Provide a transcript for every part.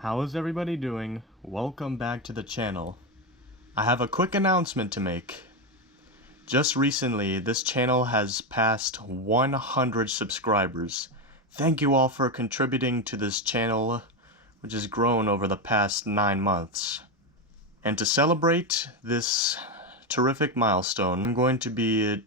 How is everybody doing? Welcome back to the channel. I have a quick announcement to make. Just recently, this channel has passed 100 subscribers. Thank you all for contributing to this channel, which has grown over the past 9 months. And to celebrate this terrific milestone, I'm going to be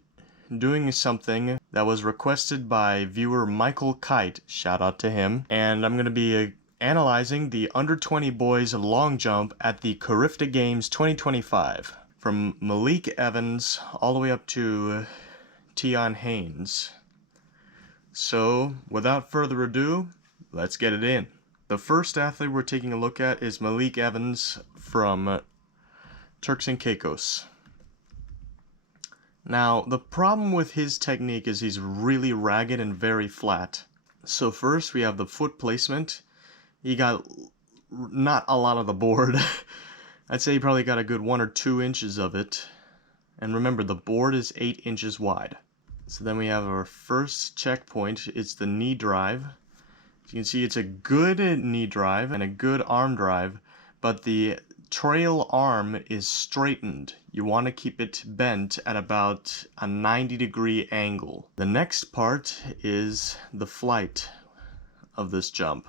doing something that was requested by viewer Michael Kite, shout out to him, and I'm going to be analyzing the under 20 boys long jump at the CARIFTA Games 2025 from Malik Evans all the way up to Tion Haynes. So without further ado, let's get it in. The first athlete we're taking a look at is Malik Evans from Turks and Caicos. Now, the problem with his technique is he's really ragged and very flat. So first we have the foot placement. He got not a lot of the board. I'd say he probably got a good 1 or 2 inches of it. And remember, the board is 8 inches wide. So then we have our first checkpoint. It's the knee drive. As you can see, it's a good knee drive and a good arm drive, but the trail arm is straightened. You want to keep it bent at about a 90-degree angle. The next part is the flight of this jump.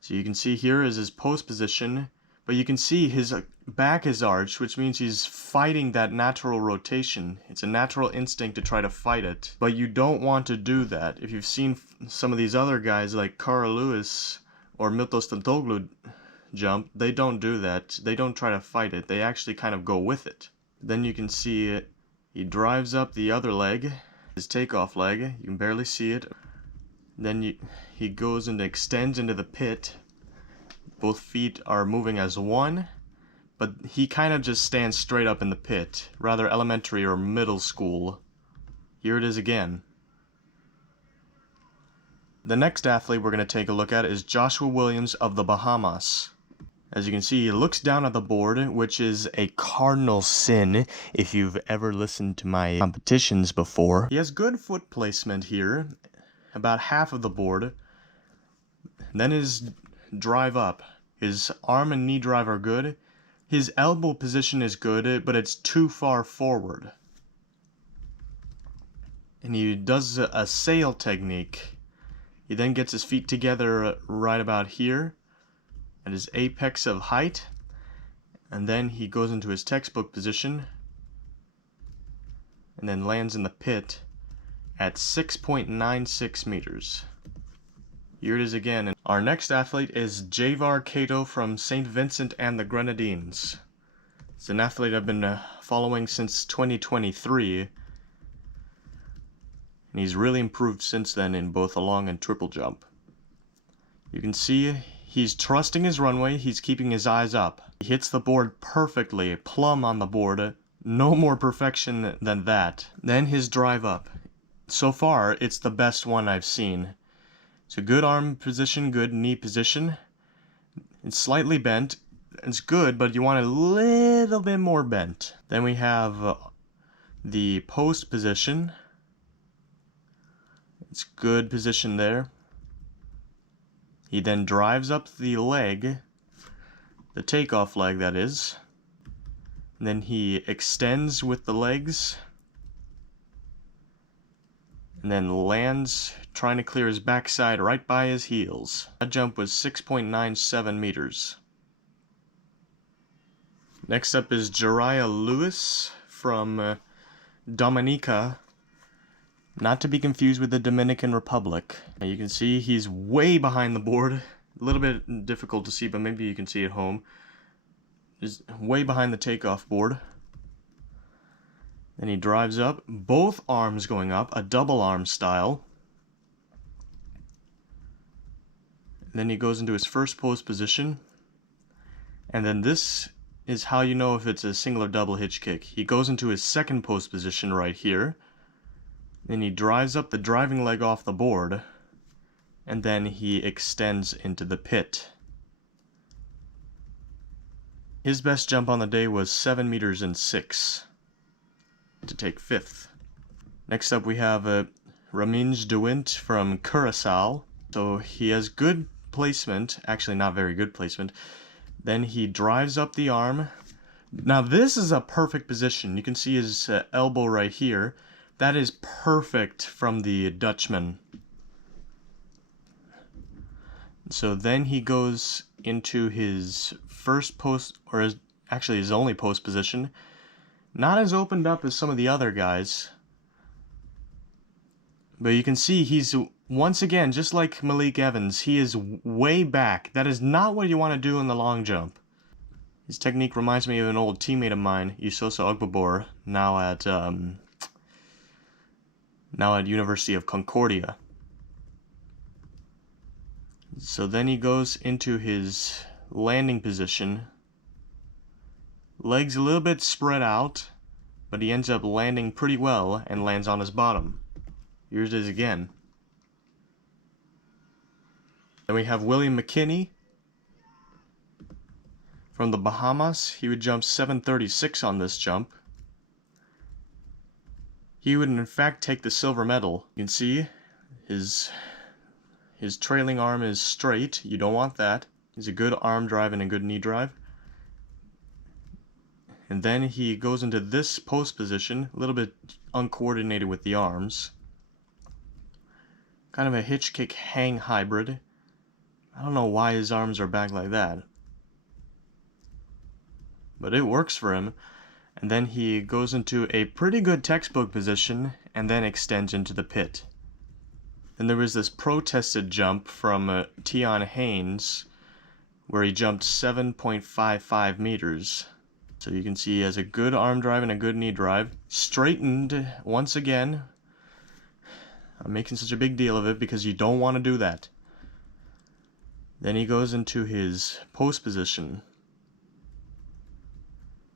So you can see here is his post position, but you can see his back is arched, which means he's fighting that natural rotation. It's a natural instinct to try to fight it, but you don't want to do that. If you've seen some of these other guys like Carl Lewis or Miltos Tantoglu jump, they don't do that. They don't try to fight it. They actually kind of go with it. Then you can see it. He drives up the other leg, his takeoff leg. You can barely see it. Then he goes and extends into the pit. Both feet are moving as one, but he kind of just stands straight up in the pit. Rather elementary or middle school. Here it is again. The next athlete we're going to take a look at is Joshua Williams of the Bahamas. As you can see, he looks down at the board, which is a cardinal sin if you've ever listened to my competitions before. He has good foot placement here, about half of the board. Then his drive up. His arm and knee drive are good. His elbow position is good, but it's too far forward. And he does a sail technique. He then gets his feet together right about here at his apex of height, and then he goes into his textbook position and then lands in the pit at 6.96 meters. Here it is again. And our next athlete is Javar Cato from St. Vincent and the Grenadines. It's an athlete I've been following since 2023, and he's really improved since then in both a long and triple jump. You can see he's trusting his runway, he's keeping his eyes up. He hits the board perfectly, plumb on the board, no more perfection than that. Then his drive up. So far, it's the best one I've seen. It's a good arm position, good knee position. It's slightly bent. It's good, but you want a little bit more bent. Then we have the post position. It's good position there. He then drives up the leg, the takeoff leg that is. And then he extends with the legs. And then lands, trying to clear his backside right by his heels. That jump was 6.97 meters. Next up is Jariah Lewis from Dominica. Not to be confused with the Dominican Republic. You can see he's way behind the board. A little bit difficult to see, but maybe you can see at home. He's way behind the takeoff board. Then he drives up, both arms going up, a double arm style. Then he goes into his first post position. And then this is how you know if it's a single or double hitch kick. He goes into his second post position right here. Then he drives up the driving leg off the board, and then he extends into the pit. His best jump on the day was 7 meters and 6 to take 5th. Next up we have Ramins de Wint from Curaçao. So he has good placement, actually not very good placement. Then he drives up the arm. Now this is a perfect position. You can see his elbow right here. That is perfect from the Dutchman. So then he goes into his first post, or actually his only post position. Not as opened up as some of the other guys. But you can see he's, once again, just like Malik Evans, he is way back. That is not what you want to do in the long jump. His technique reminds me of an old teammate of mine, Isosa Ogbobor, now at University of Concordia. So then he goes into his landing position. Legs a little bit spread out, but he ends up landing pretty well and lands on his bottom. Here's it again. Then we have William McKinney from the Bahamas. He would jump 736 on this jump. He would in fact take the silver medal. You can see his trailing arm is straight. You don't want that. He's a good arm drive and a good knee drive. And then he goes into this post position, a little bit uncoordinated with the arms. Kind of a hitch kick hang hybrid. I don't know why his arms are back like that, but it works for him. And then he goes into a pretty good textbook position and then extends into the pit. Then there was this protested jump from Tion Haynes where he jumped 7.55 meters. So you can see he has a good arm drive and a good knee drive. Straightened once again. I'm making such a big deal of it because you don't want to do that. Then he goes into his post position.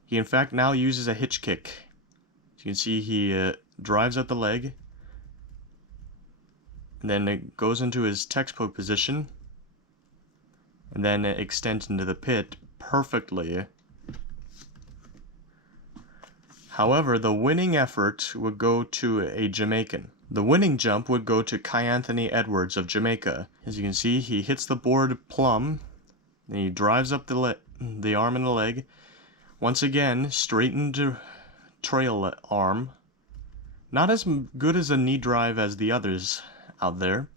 He in fact now uses a hitch kick. So you can see he drives out the leg. And then it goes into his textbook position. And then it extends into the pit perfectly. However, the winning effort would go to a Jamaican. The winning jump would go to Kai Anthony Edwards of Jamaica. As you can see, he hits the board plumb, and he drives up the arm and the leg. Once again, straightened trail arm. Not as good as a knee drive as the others out there.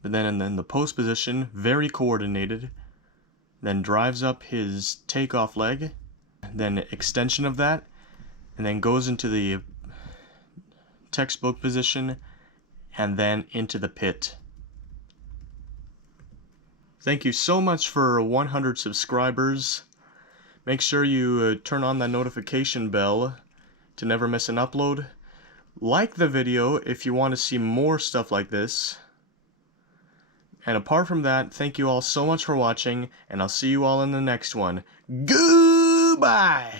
But then in the post position, very coordinated. Then drives up his takeoff leg. Then extension of that. And then goes into the textbook position, and then into the pit. Thank you so much for 100 subscribers. Make sure you turn on that notification bell to never miss an upload. Like the video if you want to see more stuff like this. And apart from that, thank you all so much for watching, and I'll see you all in the next one. Goodbye!